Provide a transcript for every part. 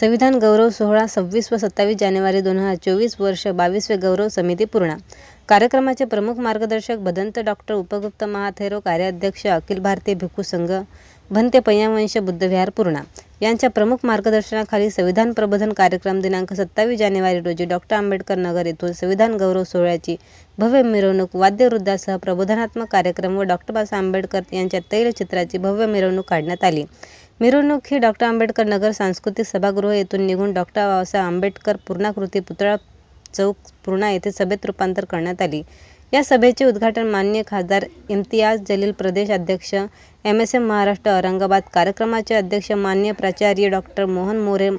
संविधान गौरव सोहळा 26 व 27 जानेवारी 2024 वर्ष 22वे गौरव समिती पूर्णा। कार्यक्रमाचे प्रमुख मार्गदर्शक भदंत डॉक्टर उपगुप्त महाथेरो, कार्याध्यक्ष अखिल भारतीय भिक्खू संघ भंते पय्यावंश बुद्धविहार पूर्णा यांच्या प्रमुख मार्गदर्शनाखाली संविधान प्रबोधन कार्यक्रम दिनांक 27 जानेवारी रोजी डॉक्टर आंबेडकर नगर येथून संविधान गौरव सोहळ्याची भव्य मिरवणूक, वाद्यवृंदासह प्रबोधनात्मक कार्यक्रम व डॉक्टर बाबासाहेब आंबेडकर यांच्या तैलचित्राची भव्य मिरवणूक काढण्यात आली। मिरवणूक ही डॉक्टर आंबेडकर नगर सांस्कृतिक सभागृह येथून निघून डॉक्टर बाबासाहेब आंबेडकर पूर्णाकृती पुतळा चौक पूर्णा येथे सभेत रूपांतर करण्यात आली। या सभेचे उद्घाटन माननीय खासदार इम्तियाज जलील, प्रदेश अध्यक्ष MSM महाराष्ट्र औरंगाबाद, कार्यक्रमाचे अध्यक्ष माननीय प्राचार्य डॉक्टर मोहन मोरे,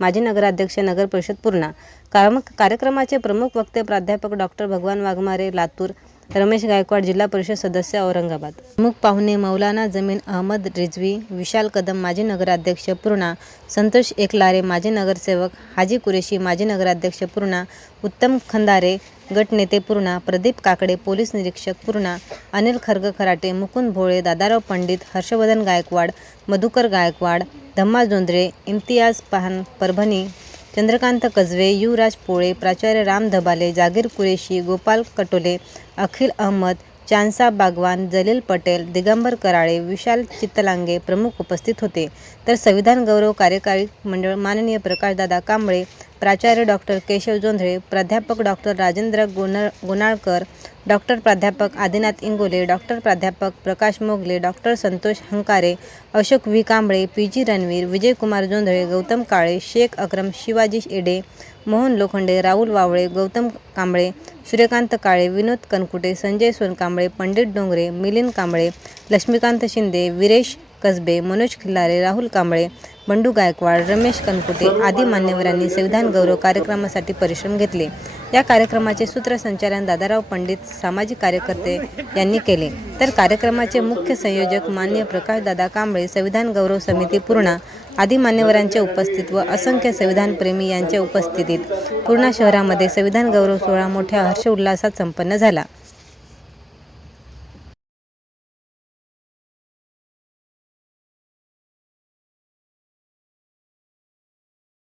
माजी नगराध्यक्ष नगर परिषद पूर्णा। कार्यक्रमाचे प्रमुख वक्ते प्राध्यापक डॉक्टर भगवान वाघमारे लातूर, रमेश गायकवाड जिल्हा परिषद सदस्य औरंगाबाद। प्रमुख पाहुणे मौलाना जमीन अहमद रिजवी, विशाल कदम माजी नगराध्यक्ष पूर्णा, संतोष एकलारे माजी नगरसेवक, हाजी कुरेशी माजी नगराध्यक्ष पूर्णा, उत्तम खंदारे गटनेते पूर्णा, प्रदीप काकडे पोलीस निरीक्षक पूर्णा, अनिल खर्ग खराटे, मुकुंद भोळे, दादाराव पंडित, हर्षवर्धन गायकवाड, मधुकर गायकवाड, धम्मा जोंधळे, इम्तियाज पहान परभणी, चंद्रकांत कजवे, युवराज पोळे, प्राचार्य राम धबाले, जागीर कुरेशी, गोपाल कटोले, अखिल अहमद, चांदसा बागवान, जलील पटेल, दिगंबर कराळे, विशाल चित्तलांगे प्रमुख उपस्थित होते। तर संविधान गौरव कार्यकारी मंडळ माननीय प्रकाशदादा कांबळे, प्राचार्य डॉक्टर केशव जोंधळे, प्राध्यापक डॉक्टर राजेंद्र गोनाळकर, डॉक्टर प्राध्यापक आदिनाथ इंगोले, डॉक्टर प्राध्यापक प्रकाश मोगले, डॉक्टर संतोष हंकारे, अशोक व्ही कांबळे, PG रणवीर, विजयकुमार जोंधळे, गौतम काळे, शेख अक्रम, शिवाजी एडे, मोहन लोखंडे, राहुल वावळे, गौतम कांबळे, सूर्यकांत काळे, विनोद कनकुटे, संजय सोनकांबळे, पंडित डोंगरे, मिलिंद कांबळे, लक्ष्मीकांत शिंदे, वीरेश कसबे, मनोज खिल्लारे, राहुल कांबळे, बंडू गायकवाड, रमेश कनकुटे आदी मान्यवरांनी संविधान गौरव कार्यक्रमासाठी परिश्रम घेतले। या कार्यक्रमाचे सूत्रसंचालन दादाराव पंडित, सामाजिक कार्यकर्ते यांनी केले। तर कार्यक्रमाचे मुख्य संयोजक माननीय प्रकाशदादा कांबळे, संविधान गौरव समिती पूर्णा आदी मान्यवरांच्या उपस्थितीत व असंख्य संविधान प्रेमी यांच्या उपस्थितीत पूर्णा शहरामध्ये संविधान गौरव सोहळा मोठ्या हर्षोल्लासात संपन्न झाला।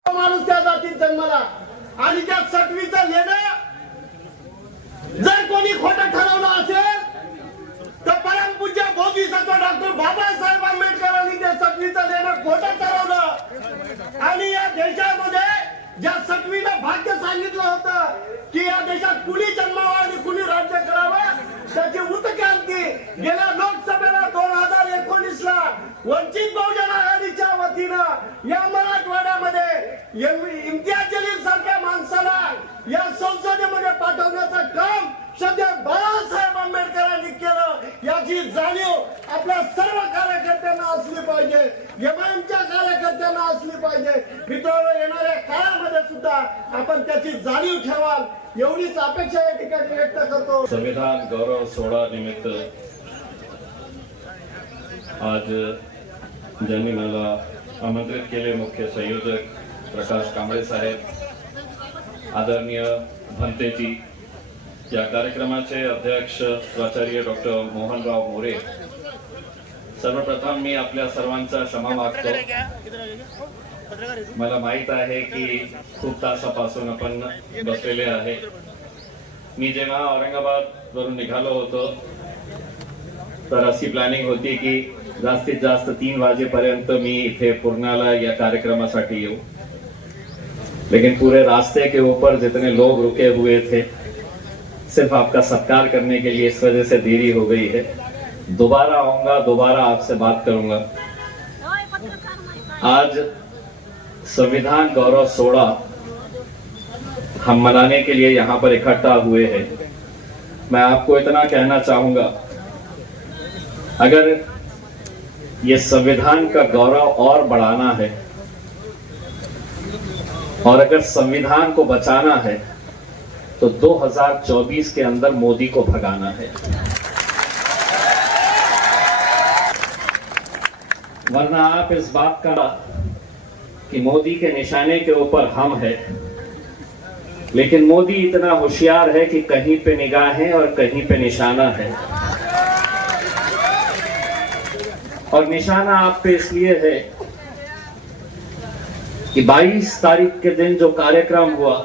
माणूस त्या जातीत जन्माला आणि त्या सटवीचं लेणं जर कोणी खोटं ठरवलं असेल तर परमपूज्य बोधिसत्व डॉक्टर बाबासाहेब आंबेडकरांनी त्या सटवीचं लेणं खोटं ठरवलं आणि या देशामध्ये ज्या सटवीनं भाग्य सांगितलं होतं की या देशात कुणी जन्मावं आणि कुणी राज्य करावं, त्याची उतक्रांती गेल्या लोकसभेला 2019 ला वंचित बहुजन आघाडीच्या वतीनं या मराठवाड्यामध्ये इम्तियाज जलील सारख्या माणसाला या संसदेमध्ये पाठवण्याचं काम सध्या बाळासाहेब आंबेडकरांनी केलं। याची जाणीव आपल्या सर्व कार्यकर्त्यांना असली पाहिजे, MIMच्या कार्यकर्त्यांना असली पाहिजे। मित्रांनो, येणाऱ्या काळामध्ये सुद्धा आपण त्याची जाणीव ठेवाल एवढीच अपेक्षा या ठिकाणी व्यक्त करतो। संविधान गौरव सोहळा निमित्त आज ज्यांनी मला आमंत्रित केले, मुख्य संयोजक प्रकाश कांबळे साहेब, आदरणीय भंतेजी, या कार्यक्रमाचे अध्यक्ष प्राचार्य डॉक्टर मोहनराव मोरे, सर्वप्रथम मी आपल्या सर्वांचा क्षमा मागतो। मला माहित आहे की खूप तासापासून आपण बसलेले आहे। मी जेव्हा औरंगाबाद वरून निघालो होतो तर अशी प्लॅनिंग होती की जास्तीत जास्त 3 वाजेपर्यंत मी इथे पूर्णाला या कार्यक्रमासाठी येऊ, लेकिन पूरे रास्ते के ऊपर जितने लोग रुके हुए थे, सिर्फ आपका सत्कार करने के लिए इस वजह से देरी हो गई है। दोबारा आऊंगा, दोबारा आपसे बात करूंगा। आज संविधान गौरव सोहळा हम मनाने के लिए यहाँ पर इकट्ठा हुए हैं। मैं आपको इतना कहना चाहूंगा, अगर ये संविधान का गौरव और बढ़ाना है और अगर संविधान को बचाना है तो 2024 के अंदर मोदी को भगाना है, वरना आप इस बात का कि मोदी के निशाने के ऊपर हम हैं, लेकिन मोदी इतना होशियार है कि कहीं पे निगाहें और कहीं पे निशाना है। और निशाना आप पे इसलिए है कि 22 तारीख के दिन जो कार्यक्रम हुआ,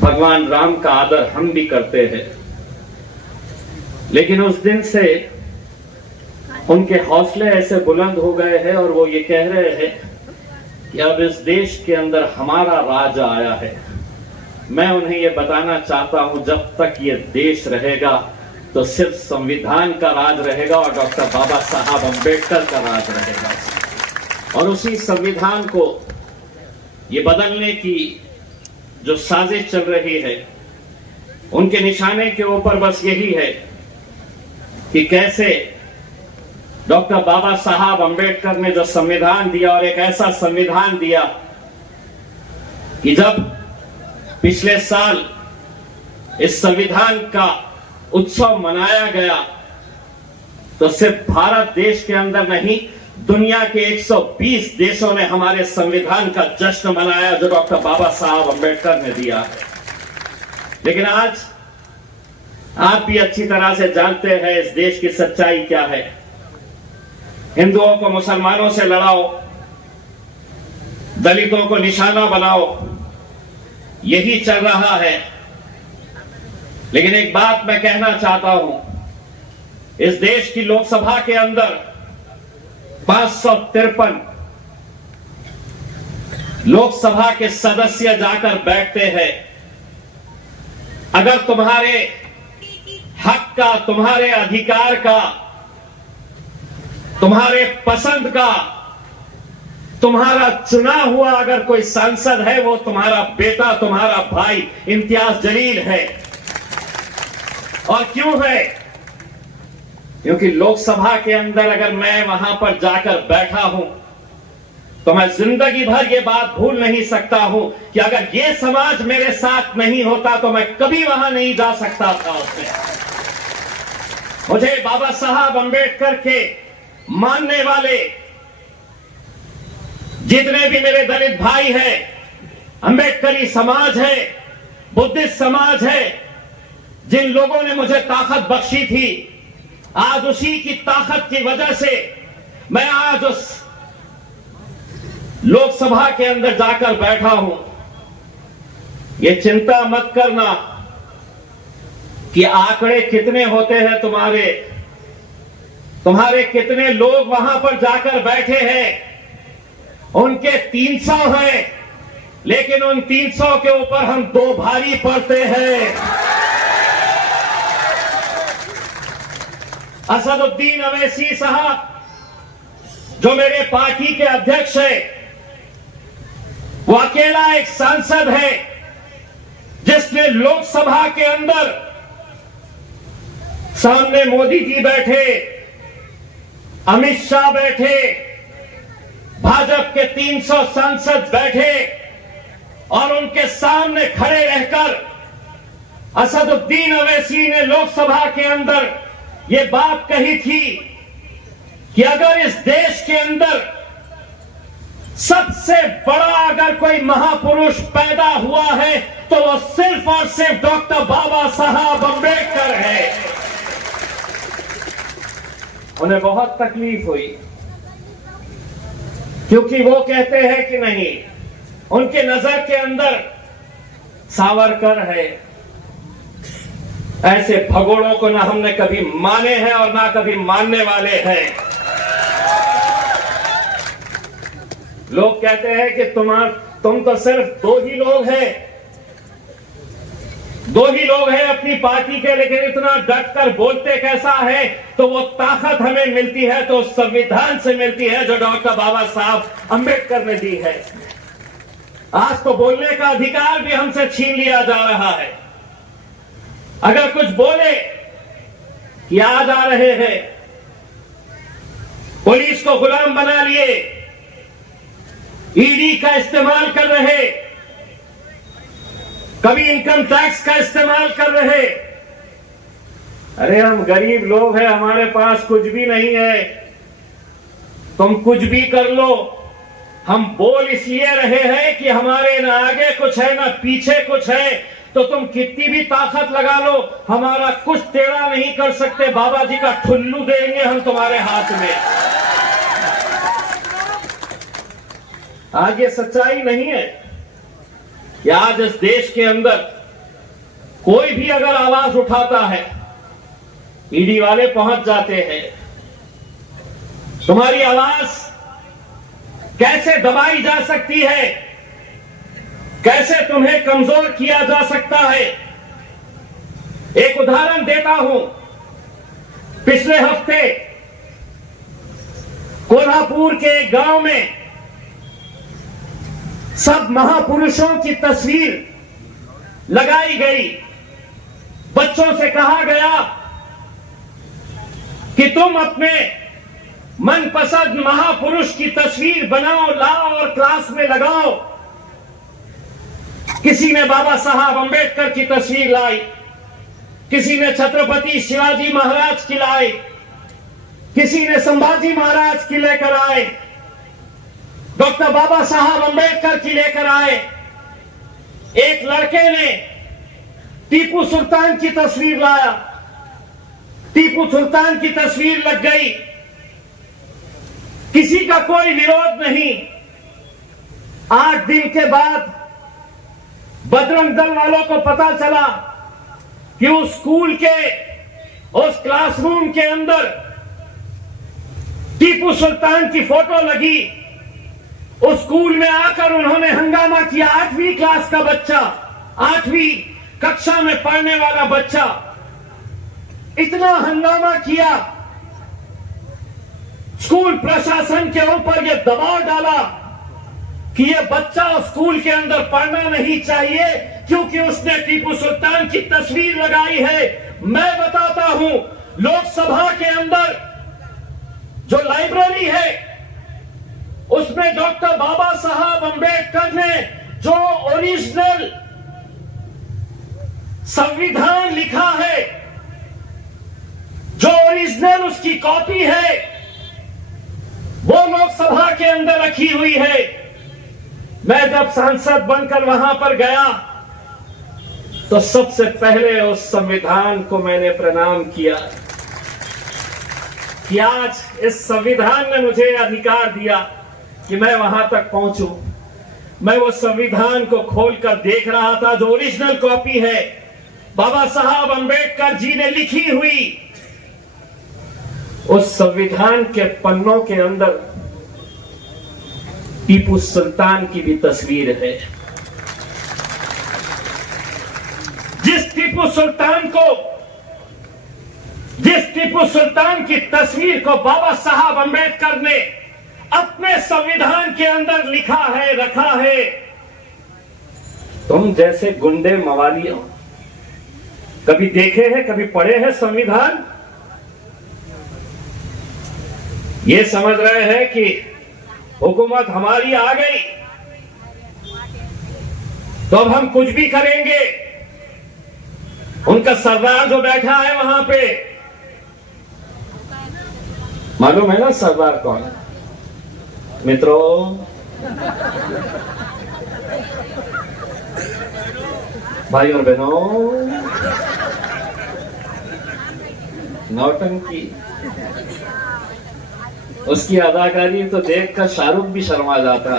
भगवान राम का आदर हम भी करते हैं, लेकिन उस दिन से उनके हौसले ऐसे बुलंद हो गए हैं और वो ये कह रहे हैं कि अब इस देश के अंदर हमारा राज आया है। मैं उन्हें ये बताना चाहता हूं, जब तक ये देश रहेगा तो सिर्फ संविधान का राज रहेगा और डॉक्टर बाबा साहब अंबेडकर का राज रहेगा। और उसी संविधान को ये बदलने की जो साजिश चल रही है, उनके निशाने के ऊपर बस यही है कि कैसे डॉक्टर बाबा साहब अंबेडकर ने जो संविधान दिया, और एक ऐसा संविधान दिया कि जब पिछले साल इस संविधान का उत्सव मनाया गया तो सिर्फ भारत देश के अंदर नहीं, दुनिया के 120 देशों ने हमारे संविधान का जश्न मनाया जो डॉक्टर बाबा साहब अंबेडकर ने दिया है। लेकिन आज आप भी अच्छी तरह से जानते हैं इस देश की सच्चाई क्या है। हिंदुओं को मुसलमानों से लड़ाओ, दलितों को निशाना बनाओ, यही चल रहा है। लेकिन एक बात मैं कहना चाहता हूं, इस देश की लोकसभा के अंदर 553 लोकसभा के सदस्य जाकर बैठते हैं। अगर तुम्हारे हक का, तुम्हारे अधिकार का, तुम्हारे पसंद का, तुम्हारा चुना हुआ अगर कोई सांसद है, वो तुम्हारा बेटा, तुम्हारा भाई इम्तियाज जलील है। और क्यों है? क्योंकि लोकसभा के अंदर अगर मैं वहां पर जाकर बैठा हूं तो मैं जिंदगी भर ये बात भूल नहीं सकता हूं कि अगर ये समाज मेरे साथ नहीं होता तो मैं कभी वहां नहीं जा सकता था। उसमें मुझे बाबा साहब अंबेडकर के मानने वाले जितने भी मेरे दलित भाई हैं, अंबेडकरी समाज है, बुद्धिस्ट समाज है, जिन लोगों ने मुझे ताकत बख्शी थी, आज उसी की ताकत की वजह से मैं आज उस लोकसभा के अंदर जाकर बैठा हूं। ये चिंता मत करना कि आंकड़े कितने होते हैं तुम्हारे कितने लोग वहां पर जाकर बैठे हैं। उनके 300 हैं, लेकिन उन 300 के ऊपर हम 2 भारी पड़ते हैं। असदुद्दीन अवैसी साहब जो मेरे पार्टी के अध्यक्ष है, वो अकेला एक सांसद है जिसने लोकसभा के अंदर सामने मोदी जी बैठे, अमित शाह बैठे, भाजपा के 300 सांसद बैठे और उनके सामने खड़े रहकर असदुद्दीन अवैसी ने लोकसभा के अंदर ये बात कही थी कि अगर इस देश के अंदर सबसे बड़ा अगर कोई महापुरुष पैदा हुआ है तो वो सिर्फ और सिर्फ डॉक्टर बाबा साहब अंबेडकर है। उन्हें बहुत तकलीफ हुई क्योंकि वो कहते हैं कि नहीं, उनके नजर के अंदर सावरकर है। ऐसे भगोड़ों को ना हमने कभी माने हैं और ना कभी मानने वाले हैं। लोग कहते हैं कि तुम तो सिर्फ 2 ही लोग हैं, 2 ही लोग हैं अपनी पार्टी के, लेकिन इतना डट कर बोलते कैसा है? तो वो ताकत हमें मिलती है तो संविधान से मिलती है जो डॉक्टर बाबा साहब अंबेडकर ने दी है। आज तो बोलने का अधिकार भी हमसे छीन लिया जा रहा है। अगर कुछ बोले कि आज आ रहे हैं, पुलिस को गुलाम बना लिए, ईडी का इस्तेमाल कर रहे, कभी इनकम टैक्स का इस्तेमाल कर रहे। अरे हम गरीब लोग हैं, हमारे पास कुछ भी नहीं है, तुम कुछ भी कर लो। हम बोल इसलिए रहे हैं कि हमारे ना आगे कुछ है ना पीछे कुछ है, तो तुम कितनी भी ताकत लगा लो, हमारा कुछ टेढ़ा नहीं कर सकते। बाबा जी का ठुल्लू देंगे हम तुम्हारे हाथ में। आज ये सच्चाई नहीं है कि आज इस देश के अंदर कोई भी अगर आवाज उठाता है, ईडी वाले पहुंच जाते हैं। तुम्हारी आवाज कैसे दबाई जा सकती है, कैसे तुम्हें कमजोर किया जा सकता है। एक उदाहरण देता हूं। पिछले हफ्ते कोल्हापुर के एक गांव में सब महापुरुषों की तस्वीर लगाई गई। बच्चों से कहा गया कि तुम अपने मनपसंद महापुरुष की तस्वीर बनाओ, लाओ और क्लास में लगाओ। किसी ने बाबा साहब अंबेडकर की तस्वीर लाई, किसी ने छत्रपति शिवाजी महाराज की लाई, किसी ने संभाजी महाराज की लेकर आए, डॉक्टर बाबा साहब अंबेडकर की लेकर आए। एक लड़के ने टीपू सुल्तान की तस्वीर लाया, टीपू सुल्तान की तस्वीर लग गई। किसी का कोई विरोध नहीं। 8 दिन के बाद बजरंग दल वालों को पता चला कि उस स्कूल के उस क्लासरूम के अंदर टीपू सुल्तान की फोटो लगी। उस स्कूल में आकर उन्होंने हंगामा किया। 8वीं क्लास का बच्चा, 8वीं कक्षा में पढ़ने वाला बच्चा, इतना हंगामा किया। स्कूल प्रशासन के ऊपर यह दबाव डाला कि यह बच्चा स्कूल के अंदर पढ़ना नहीं चाहिए क्योंकि उसने टीपू सुल्तान की तस्वीर लगाई है। मैं बताता हूं, लोकसभा के अंदर जो लाइब्रेरी है उसमें डॉक्टर बाबा साहब अंबेडकर ने जो ओरिजिनल संविधान लिखा है, जो ओरिजिनल उसकी कॉपी है, वो लोकसभा के अंदर रखी हुई है। मैं जब सांसद बनकर वहां पर गया तो सबसे पहले उस संविधान को मैंने प्रणाम किया कि आज इस संविधान ने मुझे अधिकार दिया कि मैं वहां तक पहुंचूं। मैं वो संविधान को खोलकर देख रहा था जो ओरिजिनल कॉपी है, बाबा साहब अंबेडकर जी ने लिखी हुई। उस संविधान के पन्नों के अंदर टीपू सुल्तान की भी तस्वीर है। जिस टीपू सुल्तान की तस्वीर को बाबा साहब अंबेडकर ने अपने संविधान के अंदर लिखा है, रखा है। तुम जैसे गुंडे मवालियों कभी देखे हैं, कभी पढ़े हैं संविधान? ये समझ रहे हैं कि हुकूमत हमारी आ गई तो अब हम कुछ भी करेंगे। उनका सरदार जो बैठा है वहां पे, मालूम है ना सरदार कौन है? मित्रों, भाई और बहनों, नौटंकी, उसकी अदाकारी तो देखकर शाहरुख भी शर्मा जाता।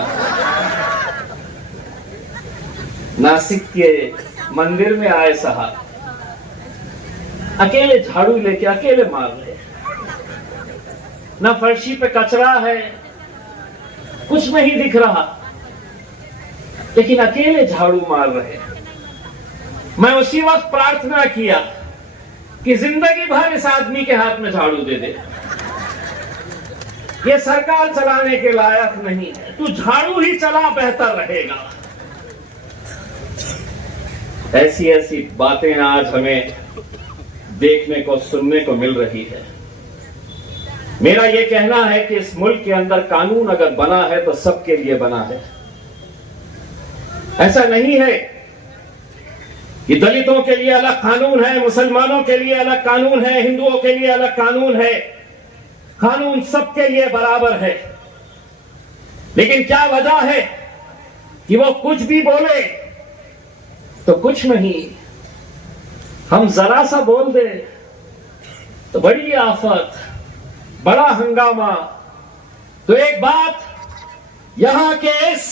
नासिक के मंदिर में आए साहब, अकेले झाड़ू लेके अकेले मार रहे, ना फर्शी पे कचरा है, कुछ नहीं दिख रहा, लेकिन अकेले झाड़ू मार रहे। मैं उसी वक्त प्रार्थना किया कि जिंदगी भर इस आदमी के हाथ में झाड़ू दे दे। ये सरकार चलाने के लायक नहीं है, तू झाड़ू ही चला, बेहतर रहेगा। ऐसी ऐसी बातें आज हमें देखने को, सुनने को मिल रही है। मेरा यह कहना है कि इस मुल्क के अंदर कानून अगर बना है तो सबके लिए बना है। ऐसा नहीं है कि दलितों के लिए अलग कानून है, मुसलमानों के लिए अलग कानून है, हिंदुओं के लिए अलग कानून है। कानून सबके लिए बराबर है। लेकिन क्या वजह है कि वो कुछ भी बोले तो कुछ नहीं, हम जरा सा बोल दे तो बड़ी आफत, बड़ा हंगामा। तो एक बात यहां के इस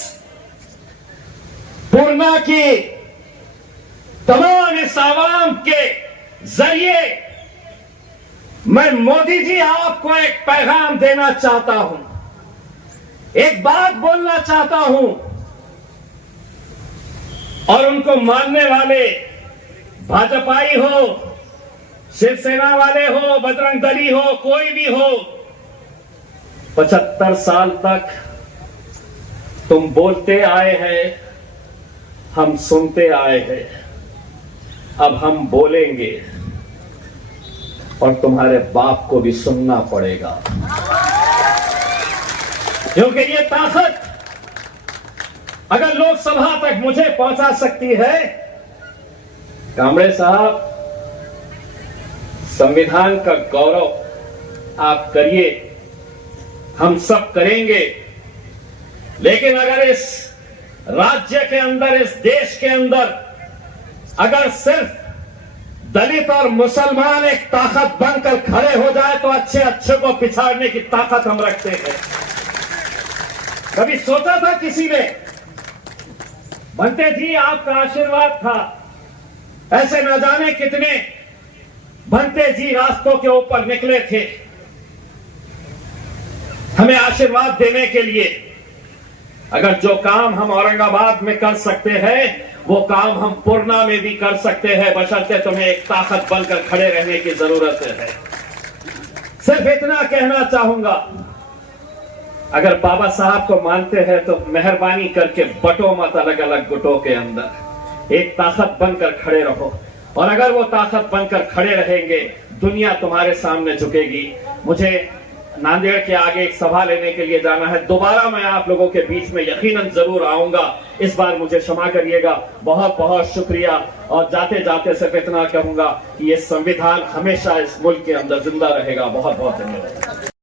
पूर्णा की तमाम इस आवाम के जरिए मैं मोदी जी आपको एक पैगाम देना चाहता हूं, एक बात बोलना चाहता हूं, और उनको मानने वाले भाजपाई हो, शिवसेना वाले हो, बजरंग दली हो, कोई भी हो, 75 साल तक तुम बोलते आए हैं, हम सुनते आए हैं, अब हम बोलेंगे और तुम्हारे बाप को भी सुनना पड़ेगा, क्योंकि ये ताकत अगर लोकसभा तक मुझे पहुंचा सकती है। कामरे साहब, संविधान का गौरव आप करिए, हम सब करेंगे, लेकिन अगर इस राज्य के अंदर, इस देश के अंदर अगर सिर्फ दलित और मुसलमान एक ताकत बनकर खड़े हो जाए तो अच्छे अच्छे को पिछाड़ने की ताकत हम रखते हैं। कभी सोचा था किसी ने? बनते जी आपका आशीर्वाद था, ऐसे न जाने कितने बनते जी रास्तों के ऊपर निकले थे हमें आशीर्वाद देने के लिए। अगर जो काम हम औरंगाबाद में कर सकते हैं वो काम हम पूर्णा में भी कर सकते हैं, बशर्ते तुम्हें एक ताकत बनकर खड़े रहने की जरूरत है। सिर्फ इतना कहना चाहूंगा, अगर बाबा साहब को मानते हैं तो मेहरबानी करके बटो मत अलग अलग गुटों के अंदर, एक ताकत बनकर खड़े रहो, और अगर वो ताकत बनकर खड़े रहेंगे दुनिया तुम्हारे सामने झुकेगी। मुझे नांदेड़ के आगे एक सभा लेने के लिए जाना है, दोबारा मैं आप लोगों के बीच में यकीनन जरूर आऊंगा, इस बार मुझे क्षमा करिएगा। बहुत बहुत शुक्रिया, और जाते जाते सिर्फ इतना कहूंगा कि ये संविधान हमेशा इस मुल्क के अंदर जिंदा रहेगा। बहुत बहुत धन्यवाद।